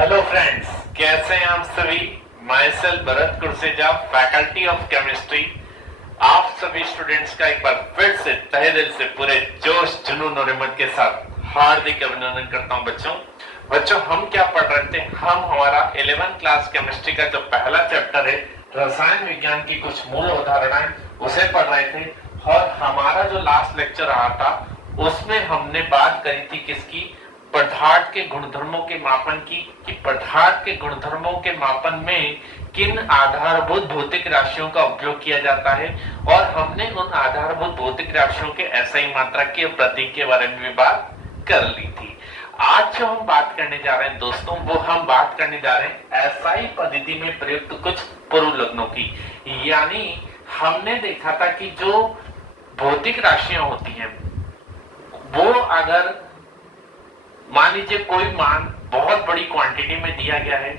Hello friends, कैसे हैं आप सभी। Myself Bharat Kurseja, faculty of chemistry. आप सभी स्टूडेंट्स का एक बार फिर से तहे दिल से पूरे जोश जुनून और हिम्मत के साथ हार्दिक अभिनंदन करता हूं। बच्चों हम क्या पढ़ रहे थे, हम हमारा 11th क्लास केमिस्ट्री का जो पहला चैप्टर है रसायन विज्ञान की कुछ मूल अवधारणाएं उसे पढ़ रहे थे। और हमारा जो लास्ट लेक्चर रहा था उसमें हमने बात करी थी किसकी, पदार्थ के गुणधर्मों के मापन की, कि पदार्थ के गुणधर्मों के मापन में किन आधारभूत भौतिक राशियों का उपयोग किया जाता है। और हमने उन आधारभूत भौतिक राशियों के एसआई मात्रा के प्रतीक के बारे में भी बात कर ली थी। आज जो हम बात करने जा रहे हैं दोस्तों, वो हम बात करने जा रहे हैं एसआई पद्धति में प्रयुक्त कुछ पूर्व लग्नों की। यानी हमने देखा था कि जो भौतिक राशियां होती हैं वो अगर मान लीजिए कोई मान बहुत बड़ी क्वांटिटी में दिया गया है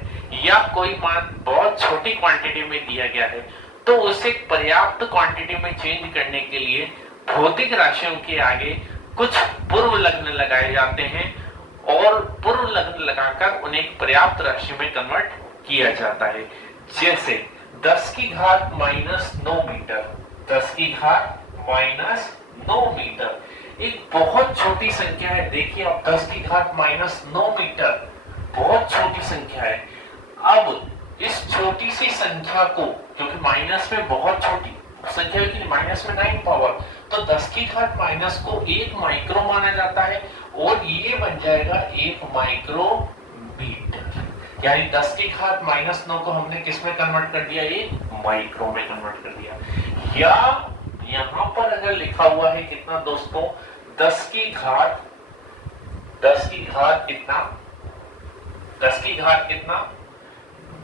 या कोई मान बहुत छोटी क्वांटिटी में दिया गया है, तो उसे पर्याप्त क्वांटिटी में चेंज करने के लिए भौतिक राशियों के आगे कुछ पूर्व लग्न लगाए जाते हैं और पूर्व लग्न लगाकर उन्हें पर्याप्त राशि में कन्वर्ट किया जाता है। जैसे 10 की घात -9 मीटर, 10 की घात -9 मीटर एक बहुत छोटी संख्या है। देखिए आप 10 की घात -9 मीटर बहुत छोटी संख्या है। अब इस छोटी सी संख्या को, क्योंकि माइनस में बहुत छोटी संख्या है, माइनस में 9 पावर, तो 10 की घात माइनस को 1 माइक्रो माना जाता है और ये बन जाएगा 1 माइक्रोमीटर। यानी 10 की घात -9 को हमने किस में कन्वर्ट कर दिया, 1 माइक्रो में कन्वर्ट कर दिया। या यहां पर अगर लिखा हुआ है कितना दोस्तों, 10 की घात कितना, 10 की घात कितना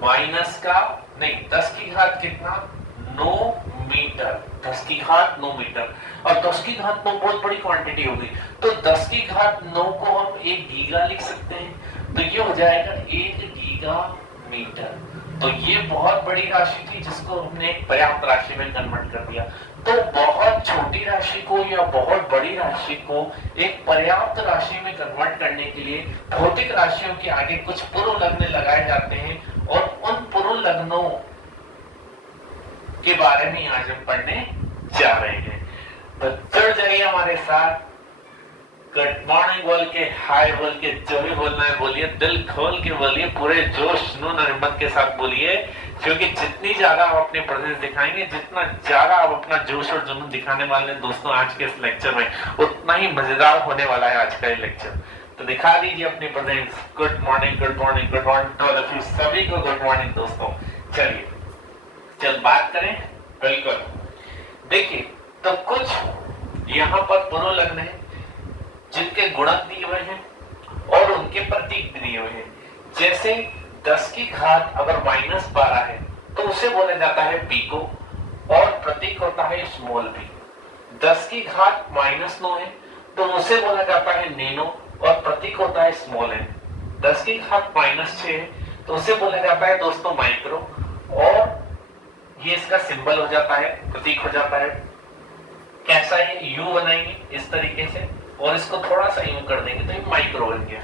माइनस का नहीं, 10 की घात कितना 9 मीटर, 10 की घात 9 मीटर। और 10 की घात 9 बहुत बड़ी क्वांटिटी होगी, तो 10 की घात 9 को हम 1 गीगा लिख सकते हैं, तो ये हो जाएगा 1 गीगा मीटर। तो ये बहुत बड़ी राशि थी जिसको हमने एक पर्याप्त राशि में कन्वर्ट कर दिया। तो बहुत छोटी राशि को या बहुत बड़ी राशि को एक पर्याप्त राशि में कन्वर्ट करने के लिए भौतिक राशियों के आगे कुछ पूर्व लग्न लगाए जाते हैं और उन पूर्व लग्नों के बारे में आज हम पढ़ने जा रहे हैं। तो चढ़ जाइए हमारे साथ, गुड मॉर्निंग बोल के, हाय बोल के, जो भी बोलना है बोलिए, दिल खोल के बोलिए, पूरे जोश जुनून और हिम्मत के साथ बोलिए। क्योंकि जितनी ज्यादा आप अपने प्रेजेंस दिखाएंगे, जितना ज्यादा आप अपना जोश और जुनून दिखाने वाले हैं दोस्तों आज के इस लेक्चर में, उतना ही मजेदार होने वाला है आज का ये लेक्चर। तो दिखा दीजिए अपनी presence. Good morning, good morning, good morning to all of you, सभी को गुड मॉर्निंग दोस्तों। चल बात करें। बिल्कुल देखिए, तो कुछ यहाँ पर पूर्व लग्न है जिनके गुणक दिए हुए हैं और उनके प्रतीक भी दिए हुए हैं। जैसे 10 की घात अगर -12 है तो उसे बोला जाता है पिको और प्रतीक होता है स्मॉल पी। 10 की घात -9 है तो उसे बोला जाता है नैनो और प्रतीक होता है स्मॉल एन। 10 की घात -6 है तो उसे बोला जाता है दोस्तों माइक्रो, और ये इसका सिंबल हो जाता है, प्रतीक हो जाता है। कैसा है, यू बनाएंगे इस तरीके से और इसको थोड़ा सा यूं कर देंगे तो ये माइक्रो बन गया।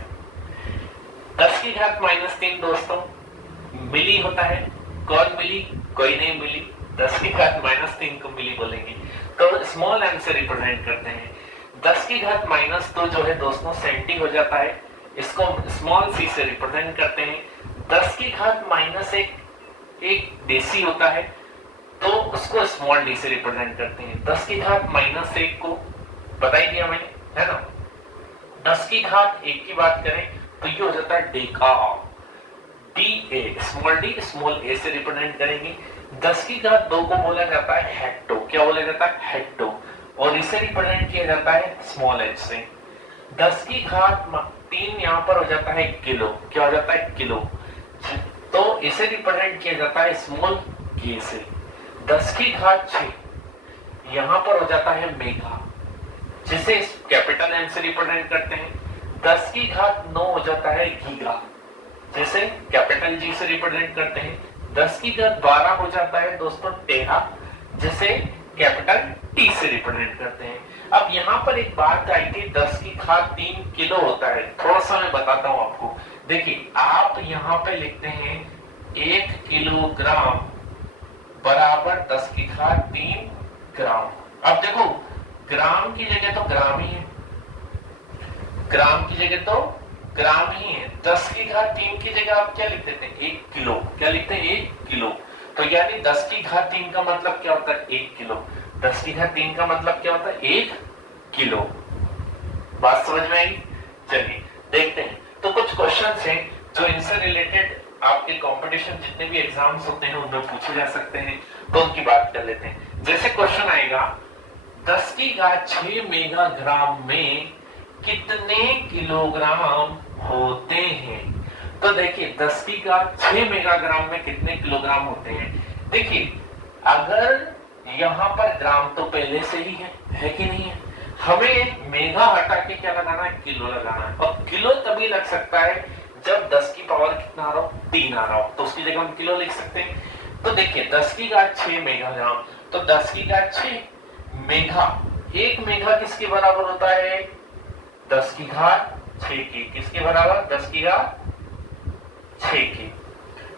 10 की घात -3 दोस्तों मिली होता है। कौन मिली, कोई नहीं मिली, 10 की घात -3 को मिली बोलेंगे। तो स्मॉल एम से रिप्रेजेंट करते हैं। 10 की घात -2 जो है दोस्तों सेंटी हो जाता है, इसको स्मॉल सी से रिप्रेजेंट करते हैं। 10 की घात -1 एक देसी होता है तो उसको स्मॉल डी से रिप्रेजेंट करते हैं। 10 की घात -1 को बता ही दिया मैंने, है ना। 10 की घात 1 की बात करें तो ये हो जाता है deca, D A, small d small a से रिप्रेजेंट करेंगे। 10 की घात 2 को बोला जाता है हेक्टो, क्या बोला जाता है, हेक्टो, और इसे रिप्रेजेंट किया जाता है स्मॉल एच से। 10 की घात 3 यहाँ पर हो जाता है किलो, क्या हो जाता है, किलो, तो इसे रिप्रेजेंट किया जाता है स्मॉल के से। 10 की घात 6 यहाँ पर हो जाता है मेगा, जिसे कैपिटल एम से रिप्रेजेंट करते हैं। 10 की घात 9 हो जाता है गीगा, जिसे कैपिटल जी से रिप्रेजेंट करते हैं। 10 की घात 12 हो जाता है दोस्तों टेरा, जिसे कैपिटल टी से रिप्रेजेंट करते हैं। अब यहाँ पर एक बात आई थी, 10 की घात 3 किलो होता है। थोड़ा सा मैं बताता हूँ आपको। देखिए आप यहाँ पे लिखते हैं 1 किलोग्राम बराबर 10 की घात 3 ग्राम। अब देखो ग्राम की जगह तो ग्राम ही है, ग्राम की जगह तो ग्राम ही है, 10 की घात 3 की जगह आप क्या लिख देते हैं 1 किलो। क्या लिखते हैं 1 किलो। तो यानी 10 की घात 3 का मतलब क्या होता है 1 किलो। 10 की घात 3 का मतलब क्या होता है 1 किलो। बात समझ में आई? चलिए देखते हैं। तो कुछ क्वेश्चंस हैं जो इनसे रिलेटेड आपके कंपटीशन जितने भी एग्जाम्स होते हैं उनमें पूछे जा सकते हैं, तो उनकी बात कर लेते हैं। जैसे क्वेश्चन आएगा 10 की घात 6 मेगाग्राम में कितने किलोग्राम होते हैं। तो देखिए 10 की घात 6 मेगाग्राम में कितने किलोग्राम होते हैं। देखिए अगर यहां पर ग्राम तो पहले से ही है कि नहीं है, हमें मेगा हटा के क्या लगाना है किलो लगाना है। और किलो तभी लग सकता है जब 10 की पावर कितना आ रहा हो 3 आ रहा हो, तो उसकी जगह हम किलो लिख सकते हैं। तो देखिए 10 की घात 6 मेगाग्राम, तो 10 की घात 6 मेगा, 1 मेगा किसके बराबर होता है 10 की घात 6 की। किसके बराबर 10 की घात 6 की।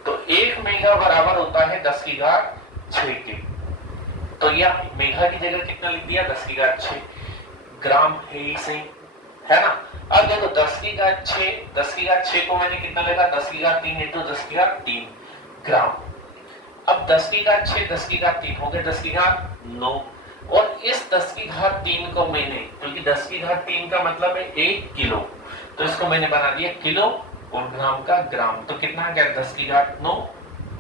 तो 1 मेगा बराबर होता है 10 की घात 6 की। तो यह मेगा की जगह कितना लिख दिया 10 की घात 6, ग्राम है ही सही है ना। अब देखो 10 की घात 6, 10 की घात 6 को मैंने कितना लगा 10 की घात 3 इंटू 10 की घात 3 ग्राम। अब 10 की घात 6 10 की घात 3 हो गया 10 की घात 9, और इस 10 की घात 3 को मैंने, क्योंकि 10 की घात 3 का मतलब है 1 किलो, तो इसको मैंने बना दिया किलो और ग्राम का ग्राम। तो कितना आ गया 10 की घात 9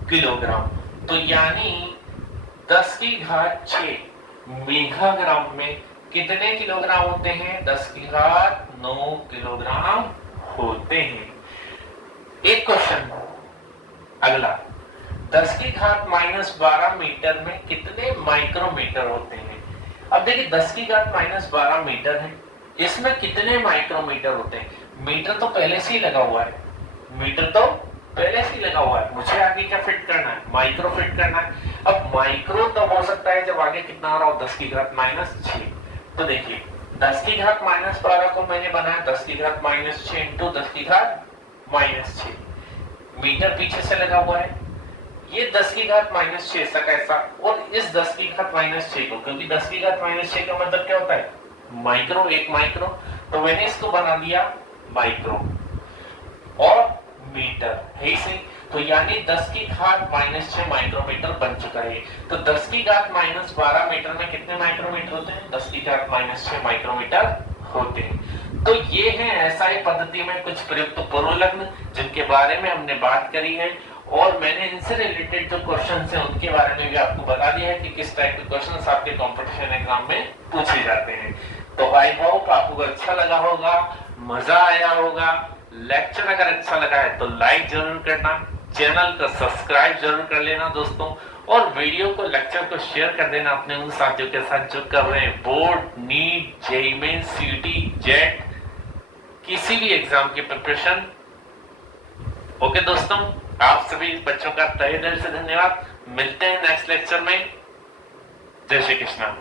किलोग्राम। तो यानी 10 की घात 6 मेगाग्राम में कितने किलोग्राम होते हैं 10 की घात 9 किलोग्राम होते हैं। एक क्वेश्चन अगला, 10 की घात -12 मीटर में कितने माइक्रोमीटर होते हैं। अब देखिए 10 की घात -12 मीटर है, इसमें कितने माइक्रोमीटर होते हैं। मीटर तो पहले से ही लगा हुआ है, मीटर तो पहले से ही लगा हुआ है, मुझे आगे क्या फिट करना है माइक्रो फिट करना है। अब माइक्रो तब हो सकता है जब आगे कितना आ रहा हो 10 की घात -6। तो देखिए 10 की घात -12 को मैंने बनाया 10 की घात -6 इंटू 10 की घात -6, मीटर पीछे से लगा हुआ है, ये 10 की घात -6 ऐसा कैसा, और इस 10 की घात -6 को, क्योंकि 10 की घात -6 का मतलब क्या होता है माइक्रो, एक माइक्रो, तो मैंने इसको बना दिया माइक्रो और मीटर है ही सही। तो यानी 10 की घात -6 माइक्रोमीटर बन चुका है। तो 10 की घात -12 मीटर में कितने माइक्रोमीटर होते हैं 10 की घात -6 माइक्रोमीटर होते हैं। तो ये है एसआई पद्धति में कुछ प्रयुक्त पूर्वलग्न जिनके बारे में हमने बात करी है, और मैंने इनसे रिलेटेड जो क्वेश्चंस हैं उनके बारे में भी आपको बता दिया है कि किस टाइप के क्वेश्चंस आपके कंपटीशन एग्जाम में पूछे जाते हैं। तो आई होप आपको अच्छा लगा होगा, मजा आया होगा। लेक्चर अगर अच्छा लगा है तो लाइक जरूर करना, चैनल को सब्सक्राइब जरूर कर लेना दोस्तों, और वीडियो को लेक्चर को शेयर कर देना अपने उन साथियों के साथ जो कर रहे हैं board, NEET, JEE mains, CET, JET, किसी भी एग्जाम की प्रिपरेशन। ओके दोस्तों, आप सभी बच्चों का तहे दिल से धन्यवाद। मिलते हैं नेक्स्ट लेक्चर में। जय श्री कृष्णा।